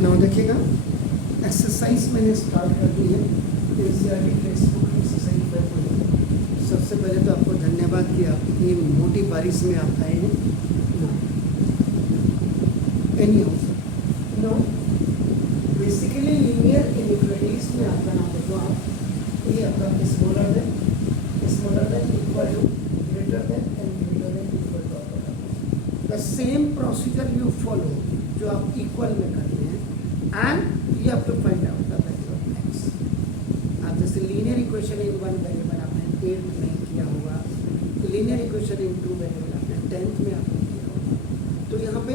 Now देखिएगा, exercise मैंने start कर दी है। NCERT text book exercise 5.1। सबसे पहले तो आपको धन्यवाद कि आप इतनी मोटी बारिश में आप आए हैं। Any how no basically linear inequalities में आपका नाम देखो आप, ये आपका smaller than equal to greater than and greater than equal to the same procedure you follow जो आप इक्वल में करते हैं, and you have to find out the value of x. आप जैसे linear equation in one variable आपने 8th में किया होगा, लीनियर इक्वेशन इन 2 वेरिएबल आपने 10th में आपने किया होगा। तो यहाँ पे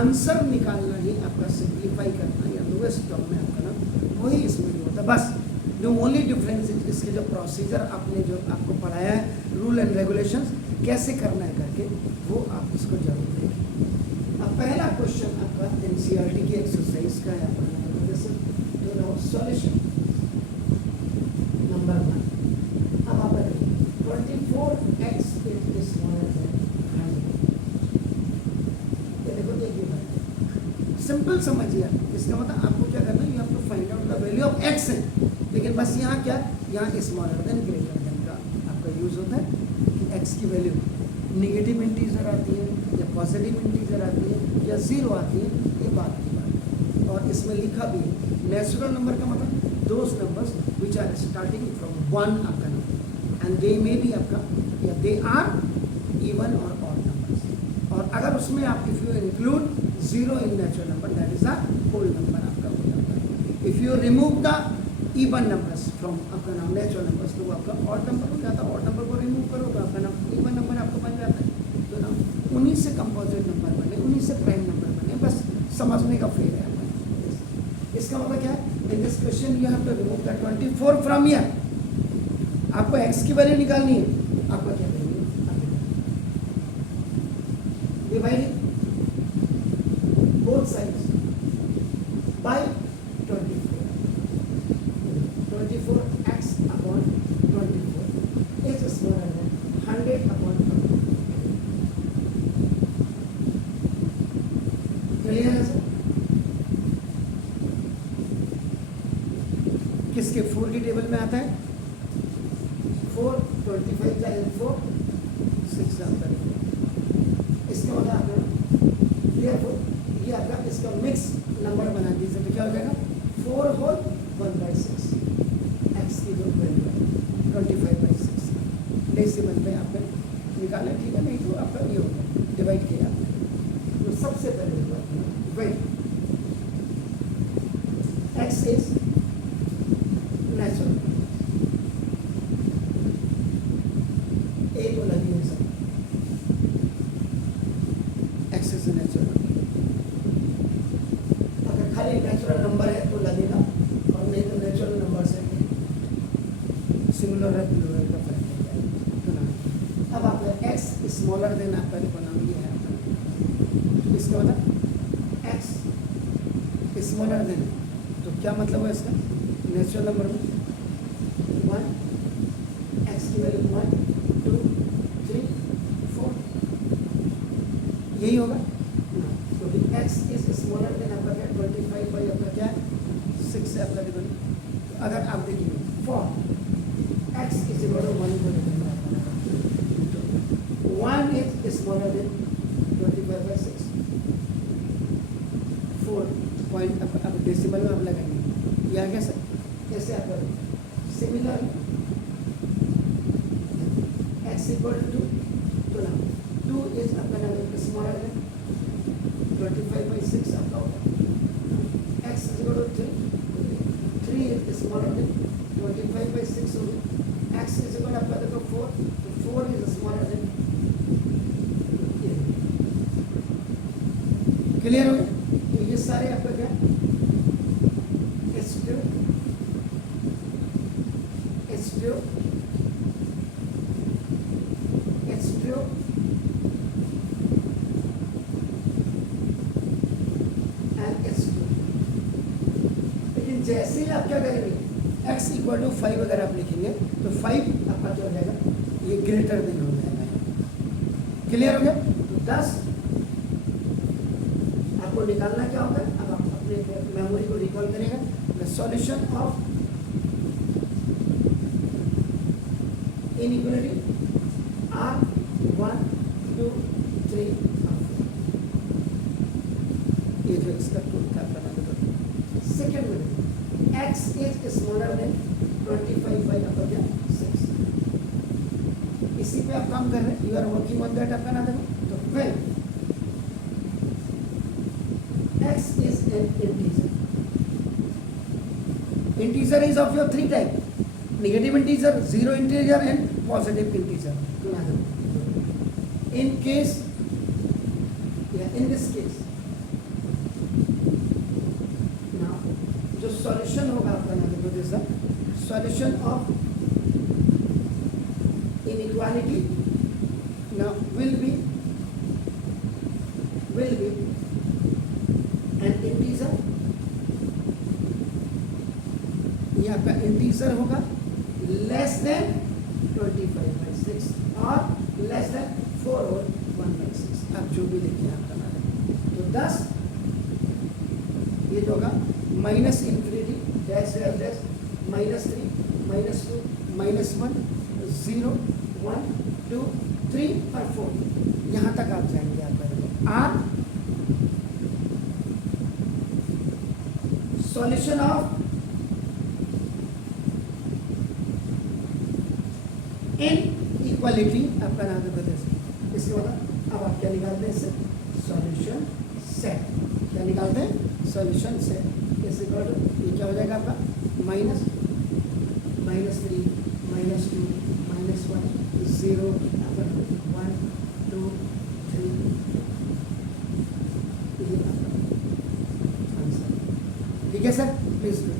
आंसर निकालना ही आपका सिंप्लीफाई करना या लोएस्ट टर्म में आपका ना वही इसमें जो होता है। बस जो ओनली डिफरेंस इसके जो प्रोसीजर आपने जो आपको पढ़ाया है, रूल एंड रेगुलेशंस कैसे करना है करके, वो आप इसको जरूर देखें। अब पहला क्वेश्चन आपका एनसीईआरटी की एक्सरसाइज का है, सॉल्यूशन नंबर 1। अब आप बताइए 24x इज स्मॉलर देन 100। ये देखो ये गिवन है, सिंपल समझिए। इसका मतलब आपको क्या करना है, you have to find out the value of x है, लेकिन बस यहाँ क्या, यहाँ स्मॉलर देन ग्रेटर देन का आपका यूज होता है कि x की वैल्यू नेगेटिव इंटीजर आती है या पॉजिटिव इंटीजर आती है या 0 आती है, ये बात की बात है। और इसमें लिखा भी है नेचुरल नंबर का मतलब those numbers which are starting from 1 आपका number, and they may be आपका या दे आर इवन और ऑड नंबर्स। और अगर उसमें आप if you include 0 in natural number, that is a whole number आपका हो जाता है। If you remove the even numbers from आपका नाम नेचुरल नंबर्स, तो वो आपका ऑड नंबर हो जाता है। ऑड नंबर को रिमूव करो तो आपका नाम इवन नंबर आपको बन जाता है। तो ना उन्हीं से कंपोजिट नंबर बने, उन्हीं से प्राइम नंबर बने, बस समझने का फेर है। इसका मतलब क्या है, in this question you have to remove the 24 from here. आपको x की वैल्यू निकालनी है, आपका क्या value divide both sides by 24x upon 24 is smaller than 100 upon 100। Clear है सर? किसके 4 की टेबल में आता है 4, 25 का L4 6 आता है। इसका मतलब आपने ये आपका इसका मिक्स नंबर बना दीजिए, तो क्या हो जाएगा 4 होल 1/6 x की जो वैल्यू है 25/6 डेसिमल में आपने निकाला, ठीक है। नहीं तो आपका ये होगा डिवाइड किया आपने। तो सबसे पहले डिवाइड x इज नेचुरल, ए को लगी है सर, एक्स इज नेचुरल। अगर खाली नेचुरल नंबर है तो लगेगा, और नहीं तो नेचुरल नंबर से सिंगुलर है प्लूरल का फर्क हो जाएगा। अब आपका एक्स स्मॉलर देन आपका बनाम ये है आपका, इसका मतलब एक्स स्मॉलर देन, तो क्या मतलब है इसका, नेचुरल नंबर में 1, एक्स की वैल्यू 1, 2, 3, 4 यही होगा, क्योंकि एक्स इज स्मॉलर देन आपका क्या 25 बाई आपका क्या है 6 से आपका डिवाइड। तो अगर आप देखिए for x is equal to 1 को देखेंगे, 1 इज स्मॉलर देन 25/6 4 पॉइंट अब डेसिमल में आप लगाएंगे, यह क्या सर कैसे आप करें सिमिलर x इक्वल टू 2 ना 2 इज आपका नाम स्मॉलर है 25/6 आपका होगा। x equal to 3 is smaller है 25/6 हो गया। x इज इक्वल आपका देखो 4, तो 4 इज स्मॉलर है। क्लियर हो गया? तो ये सारे आपका क्या जैसे ही आप क्या करेंगे x इक्वल टू 5 अगर आप लिखेंगे तो 5 आपका क्या हो जाएगा, ये ग्रेटर देन हो जाएगा। क्लियर हो गया? तो 10 आपको निकालना क्या होगा, अब आप अपने मेमोरी को रिकॉल करेगा। The solution of inequality are 1 2 3 और 4, ये जो इसका टूल था बना दो। सेकेंड में x is smaller than 25 by upper क्या 6, इसी पे आप काम कर रहे हैं, you are working on that. आप बना दो तो when x is an integer, integer is of your three type, negative integer, zero integer and positive integer. In case, yeah, in this case, now जो solution होगा आपका ना देखो this solution of inequality now will be an integer, ये आपका integer होगा less than 25/6 और less than 4 और 1/6, आप जो भी देखिए आप बना लें। तो 10 ये जो होगा minus infinity dash dash dash -3 -2 -1 0 1 2 3 और 4, यहाँ तक आप जाएंगे। आप आर सॉल्यूशन ऑफ इनइक्वालिटी आपका नाम है बदल से। इसके बाद अब आप क्या निकालते हैं, सॉल्यूशन सेट। क्या निकालते हैं, सॉल्यूशन सेट। इस ये क्या हो जाएगा आपका -3 -2 -1 0 1 2 3, ये आपका आंसर। ठीक है सर, प्लीज डू।